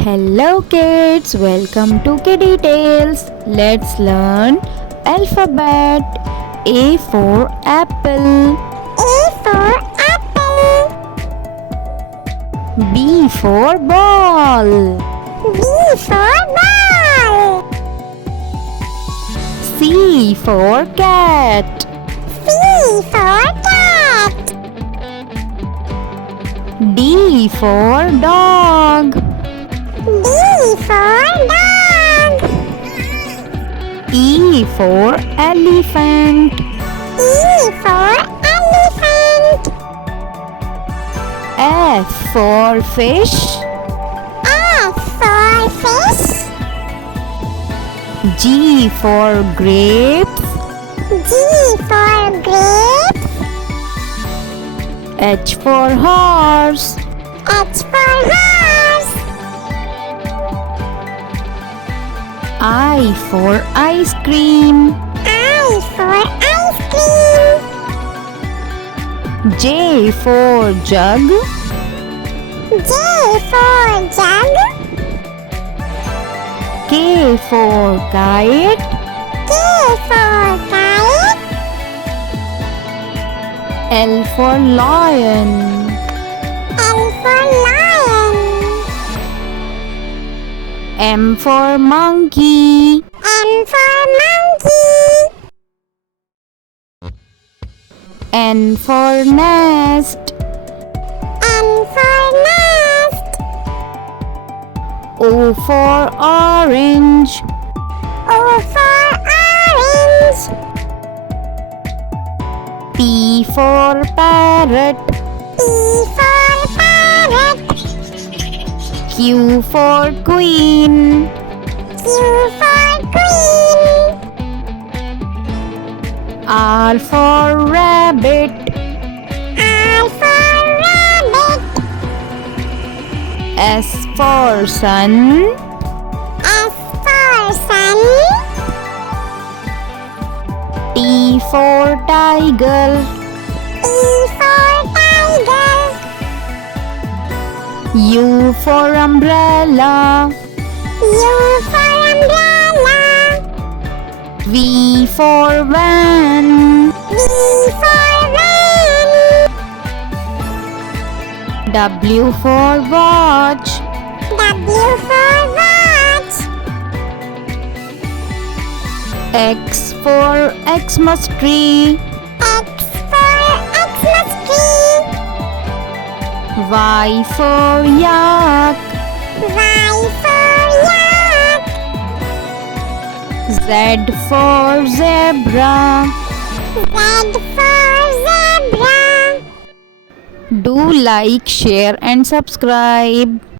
Hello kids, welcome to Kiddie Tales. Let's learn alphabet. A for apple. A for apple. B for ball. B for ball. C for cat. C for cat. D for dog. D for dog. E for elephant. E for elephant. F for fish. F for fish. G for grapes. G for grapes. H for horse. H for horse. I for ice cream. I for ice cream. J for jug. J for jug. K for kite. K for kite. L for lion. L for lion. M for monkey. M for monkey. N for nest. N for nest. O for orange. O for orange. P for parrot. P for parrot. Q for queen. Q for queen. R for rabbit. R for rabbit. S for sun. S for sun. T for tiger. T for tiger. U for umbrella. U for umbrella. V for van. V for van. W for watch. W for watch. X for Xmas tree. X for Xmas tree. Y for yak. Y for yak. Z for zebra. Z for zebra. Do like, share and subscribe.